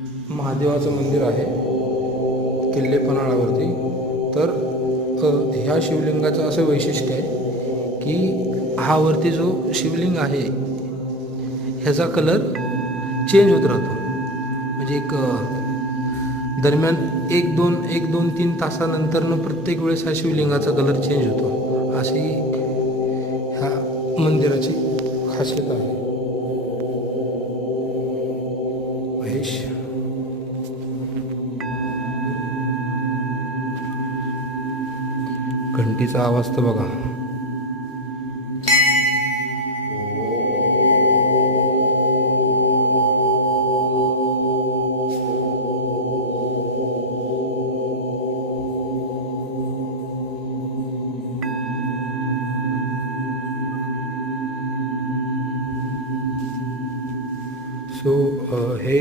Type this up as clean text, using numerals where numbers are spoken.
महादेवाचं मंदिर आहे किल्ले पन्हाळावरती. तर ह्या शिवलिंगाचं असं वैशिष्ट्य आहे की हा वरती जो शिवलिंग आहे ह्याचा कलर चेंज होत राहतो. म्हणजे दरम्यान एक दोन 3 तासानंतरनं प्रत्येक वेळेस ह्या शिवलिंगाचा कलर चेंज होतो. अशी ह्या मंदिराची खासियत आहे. महेश, घंटीचा आवाज तर बघा. सो हे